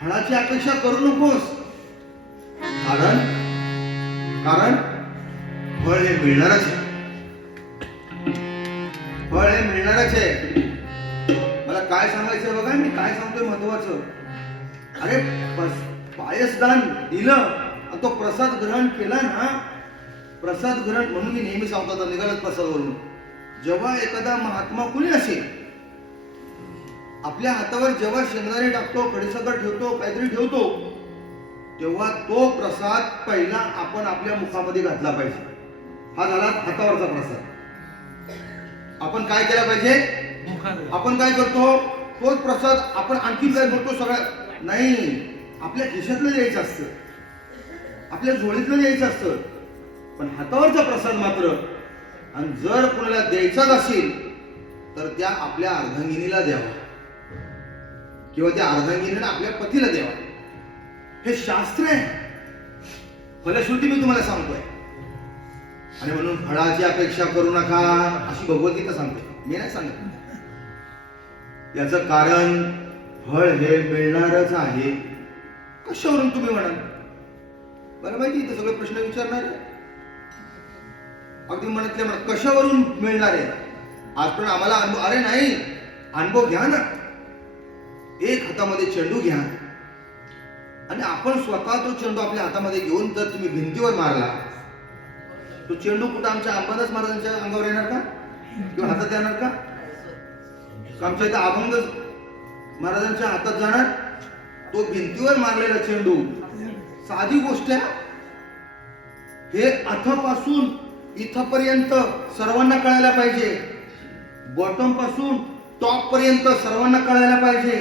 फळाची अपेक्षा करू नकोस. कारण कारण फळ हे मिळणारच आहे. फळ हे मिळणारच आहे. मला काय सांगायचं बघा, मी काय सांगतोय महत्वाचं. अरे पायसदान दिलं आणि तो प्रसाद ग्रहण केला ना, प्रसाद ग्रहण म्हणून मी नेहमी सांगतो निघालच प्रसादवरून, जेव्हा एखादा महात्मा कुणी असेल आपल्या हातावर जेव्हा शेंगदाणे टाकतो, खडीसाखर ठेवतो, काहीतरी ठेवतो, तेव्हा तो प्रसाद पहिला आपण आपल्या मुखामध्ये घातला पाहिजे. हा झाला हातावरचा प्रसाद. आपण काय केला पाहिजे? आपण काय करतो? तोच प्रसाद आपण आणखी काय करतो? सगळ्या नाही, आपल्या खिशातलं द्यायचं असतं, आपल्या झोळीतलं द्यायचं असतं. पण हातावरचा प्रसाद मात्र, आणि जर कोणाला द्यायचाच असेल तर त्या आपल्या अर्धांगिनीला द्यावा, किंवा त्या अर्धांगिनीला आपल्या पतीला द्यावा. हे शास्त्र आहे, फलश्रुती मी तुम्हाला सांगतोय. आणि म्हणून फळाची अपेक्षा करू नका अशी भगवद्गीता सांगते, मी नाही सांगत. याचं कारण फळ हे मिळणारच आहे. कशावरून तुम्ही म्हणाल? बरं माहिती इथे सगळे प्रश्न विचारणार आहे. अगदी मनातल्या मनात कशावरून मिळणार आहे? आज पण आम्हाला अनुभव, अरे नाही, अनुभव घ्या ना. एक हातामध्ये चेंडू घ्या आणि आपण स्वतः तो चेंडू आपल्या हातामध्ये घेऊन जर तुम्ही भिंतीवर मारला, तो चेंडू कुठं आमच्या अंबादास महाराजांच्या अंगावर येणार का? किंवा हातात येणार का? आमच्या इथं अभंग महाराजांच्या हातात जाणार? तो भिंतीवर मारलेला चेंडू साधी गोष्ट आहे. हे अथपासून इथपर्यंत सर्वांना कळायला पाहिजे. बॉटम पासून टॉप पर्यंत सर्वांना कळायला पाहिजे.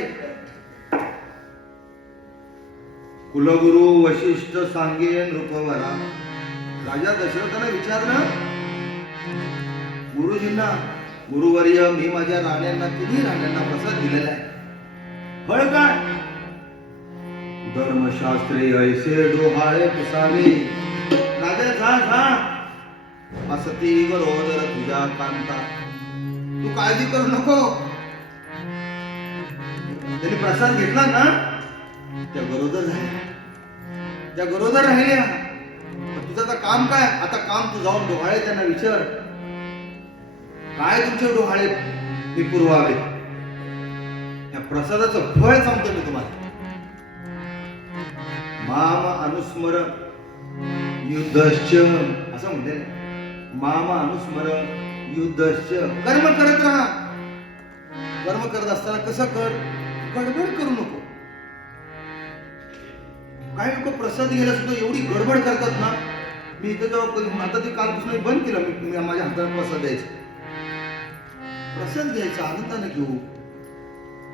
कुलगुरु वशिष्ठ सांगे नृपवरा. राजा दशरथाने विचारलं गुरुजींना, गुरुवर्य मी माझ्या राण्यांना, तिन्ही राण्यांना प्रसाद दिलेला आहे, फळ काय? धर्मशास्त्रे ऐसे डोहाळे पिसावे. राजा जा असती गरोदर तुझ्या कांता, तू काळजी करू नको. त्यांनी प्रसाद घेतला ना, त्या गरोदर झाल्या, त्या गरोदर राहिल्या. तुझं आता काम काय? आता काम तू जाऊन डोहाळे त्यांना विचार, काय तुमचे डोहाळे मी पुरवावे. या प्रसादाचं फळ सांगतो मी तुम्हाला. माम अनुस्मर युद्धश्च, असं म्हणते ना, माम अनुस्मर युद्धश्च. कर्म करत राहा. कर्म करत असताना कसं कर? गडबड करू नको. काही लोक प्रसाद घ्यायला सुद्धा एवढी गडबड करतात ना. मी इथं जेव्हा आता ते कालपासून बंद केलं, मी माझ्या हाताला प्रसाद द्यायचा. प्रसाद घ्यायचा आनंदाने घेऊ.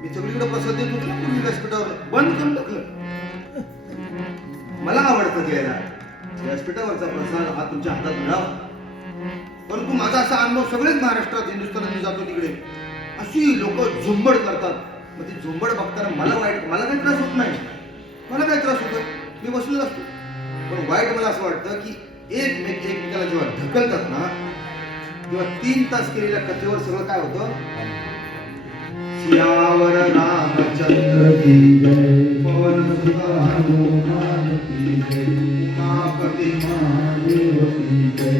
मी सगळीकडे प्रसाद देत होतो ना पूर्वी व्यासपीठावर, बंद करून टाकलं. मला आवडतं घ्यायला व्यासपीठावरचा प्रसाद, हा तुमच्या हातात मिळावा. परंतु माझा असा अनुभव, सगळेच महाराष्ट्रात हिंदुस्थानात मी जातो तिकडे अशी लोक झुंबड करतात. मग ती झुंबड बघताना मला वाईट, मला काही त्रास होत नाही, मला काही त्रास होतो, मी बसलेलो असतो. पण वाईट मला असं वाटतं की एकमेकाला जेव्हा ढकलतात ना, तेव्हा 3 तास केलेल्या कथेवर सगळं काय होतं? सियावर रामचंद्र की जय, पवन सुत हनुमान की जय, उमापती महादेव की जय.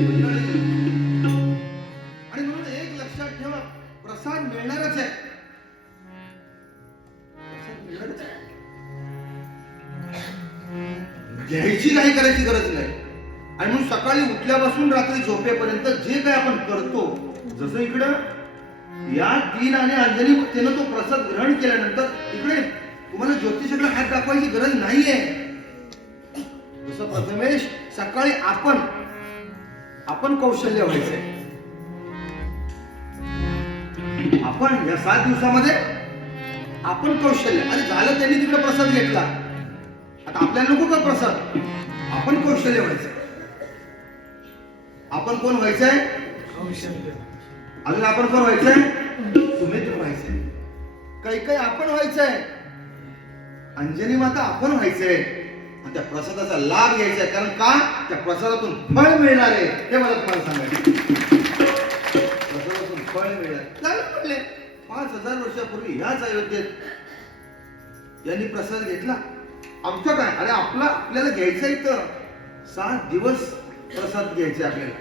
आणि म्हणून एक लक्षात ठेवा, प्रसाद मिळणारच आहे. प्रसाद मिळणारच आहे. घ्यायची नाही, करायची गरज नाही. आणि म्हणून सकाळी उठल्यापासून रात्री झोपेपर्यंत जे काय आपण करतो, जसं इकडं या 3 आणि अंजनी त्यानं तो प्रसाद ग्रहण केल्यानंतर इकडे तुम्हाला ज्योतिषाकडे हात दाखवायची गरज नाहीये. जसं प्रथमेश सकाळी आपण कौशल्य व्हायचंय. आपण या 7 दिवसामध्ये आपण कौशल्य. आणि झालं त्यांनी तिकडे प्रसाद घेतला, आता आपल्याला नको का प्रसाद? आपण कौशल्य व्हायचं. आपण कोण व्हायचंय? अजून आपण कोण व्हायचंय? सुमित्र व्हायचंय. काही आपण व्हायचंय. अंजनी माता आपण व्हायचंय. आणि त्या प्रसादाचा लाभ घ्यायचा आहे. कारण का? त्या प्रसादातून फळ मिळणार आहे, हे मला तुम्हाला सांगायचं. प्रसादातून फळ मिळणार. काय म्हटले? 5000 वर्षापूर्वी ह्याच अयोध्येत यांनी प्रसाद घेतला. आमचं काय, अरे आपल्याला घ्यायचं इथं 7 दिवस प्रसाद घ्यायचे आपल्याला,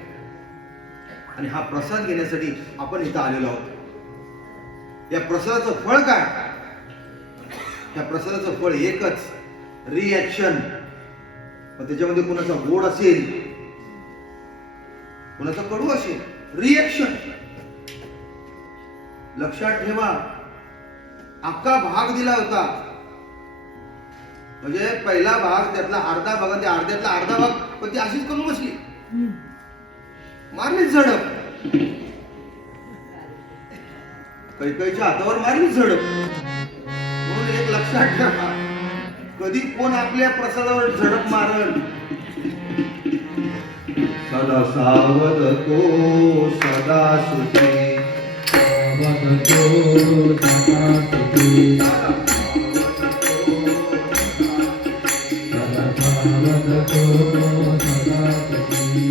आणि हा प्रसाद घेण्यासाठी आपण इथं आलेलो आहोत. या प्रसादाचं फळ काय? या प्रसादाचं फळ एकच, रिॲक्शन. मग त्याच्यामध्ये कुणाचा गोड असेल, कुणाचा कडू असेल, रिॲक्शन. लक्षात ठेवा, अख्खा भाग दिला होता, म्हणजे पहिला भाग, त्यातला अर्धा भाग, त्या अर्ध्यातला अर्धा भाग, पण ती अशीच करून बसली, मारलीच झडप. कैकेयीच्या हातावर मारलीच झडप. म्हणून एक लक्षात ठेवा, कधी कोण आपल्या प्रसादावर झडप मारल, सदा सावध तो सदा सुखी, सावध तो सदा सुखी, सदा सावध तो सदा सुखी.